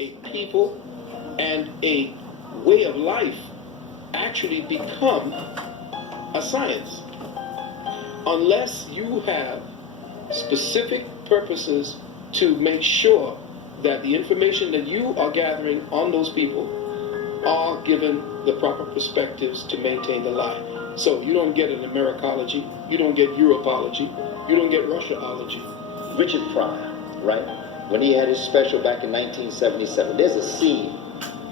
a people and a way of life actually become a science unless you have specific purposes to make sure that the information that you are gathering on those people are given the proper perspectives to maintain the lie. So you don't get an Americology, you don't get Europology, you don't get Russiaology. Richard Pryor, right? When he had his special back in 1977, there's a scene.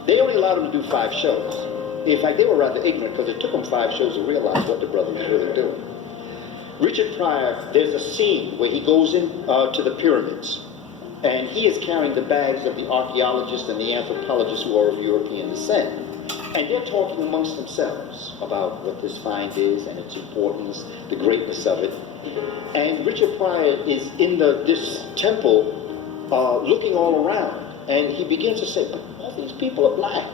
They only allowed him to do 5 shows. In fact, they were rather ignorant because it took them 5 shows to realize what the brother was really doing. Richard Pryor, there's a scene where he goes in to the pyramids, and he is carrying the bags of the archaeologists and the anthropologists who are of European descent. And they're talking amongst themselves about what this find is and its importance, the greatness of it. And Richard Pryor is in this temple looking all around, and he begins to say, but all these people are black.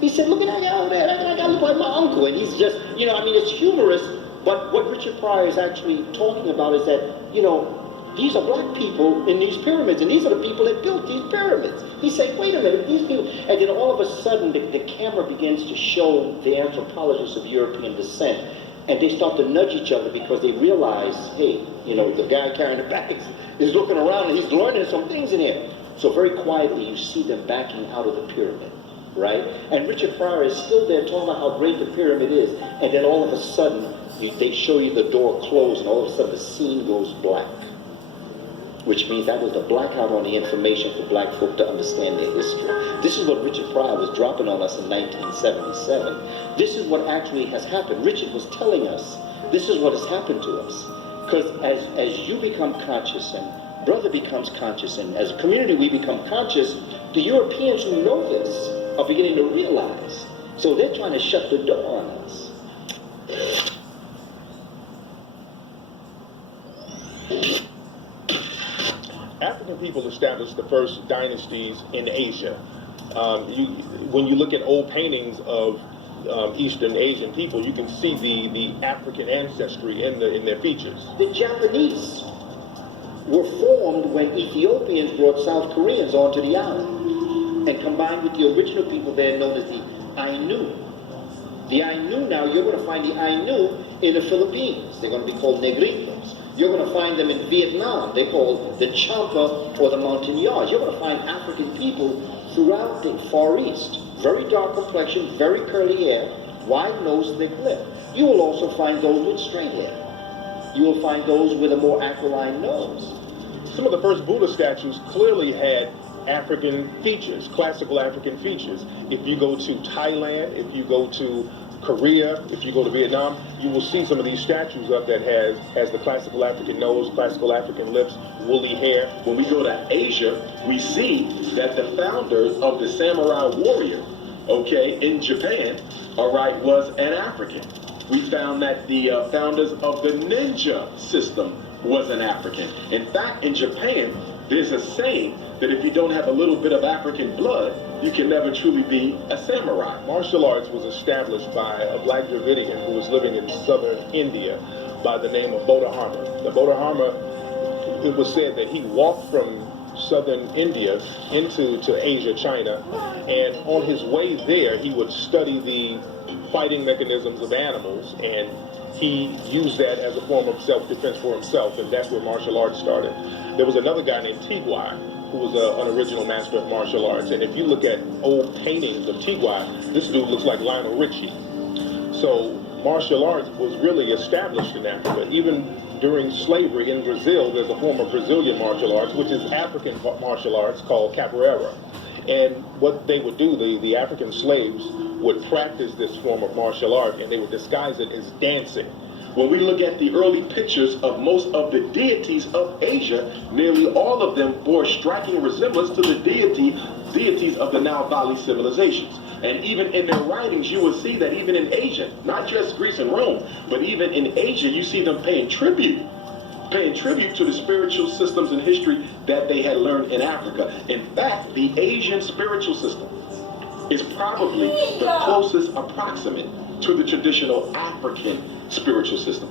He said, look at that guy over there, that guy looks like my uncle. And he's just, it's humorous, but what Richard Pryor is actually talking about is that, these are black people in these pyramids, and these are the people that built these pyramids. He's saying, wait a minute, these people... And then all of a sudden, the camera begins to show the anthropologists of European descent, and they start to nudge each other because they realize, hey, the guy carrying the bags is looking around, and he's learning some things in here. So very quietly, you see them backing out of the pyramid, right? And Richard Pryor is still there talking about how great the pyramid is, and then all of a sudden, they show you the door close, and all of a sudden, the scene goes black. Which means that was the blackout on the information for black folk to understand their history. This is what Richard Pryor was dropping on us in 1977. This is what actually has happened. Richard was telling us, this is what has happened to us. Because as you become conscious, and brother becomes conscious, and as a community we become conscious, the Europeans who know this are beginning to realize. So they're trying to shut the door on us. African people established the first dynasties in Asia. When you look at old paintings of Eastern Asian people, you can see the African ancestry in their features. The Japanese were formed when Ethiopians brought South Koreans onto the island and combined with the original people there known as the Ainu. The Ainu now, you're going to find the Ainu in the Philippines. They're going to be called Negritos. You're going to find them in Vietnam. They're called the Champa or the Montagnards. You're going to find African people throughout the Far East. Very dark complexion, very curly hair, wide nose, thick lip. You will also find those with straight hair. You will find those with a more aquiline nose. Some of the first Buddha statues clearly had African features, classical African features. If you go to Thailand, if you go to Korea, if you go to Vietnam, you will see some of these statues up that has the classical African nose, classical African lips, woolly hair. When we go to Asia, we see that the founders of the samurai warrior, in Japan, was an African. We found that the founders of the ninja system was an African. In fact, in Japan, there's a saying that if you don't have a little bit of African blood, you can never truly be a samurai. Martial arts was established by a black Dravidian who was living in southern India by the name of Bodhidharma. The Bodhidharma, it was said that he walked from southern India into Asia, China, and on his way there, he would study the fighting mechanisms of animals, and he used that as a form of self-defense for himself, and that's where martial arts started. There was another guy named Tigwai, who was an original master of martial arts. And if you look at old paintings of Tigwai, this dude looks like Lionel Richie. So martial arts was really established in Africa. Even during slavery in Brazil, there's a form of Brazilian martial arts, which is African martial arts called capoeira. And what they would do, the African slaves would practice this form of martial art, and they would disguise it as dancing. When we look at the early pictures of most of the deities of Asia, nearly all of them bore striking resemblance to the deities of the Nile Valley civilizations. And even in their writings, you will see that even in Asia, not just Greece and Rome, but even in Asia, you see them paying tribute to the spiritual systems and history that they had learned in Africa. In fact, the Asian spiritual system is probably the closest approximate to the traditional African spiritual system.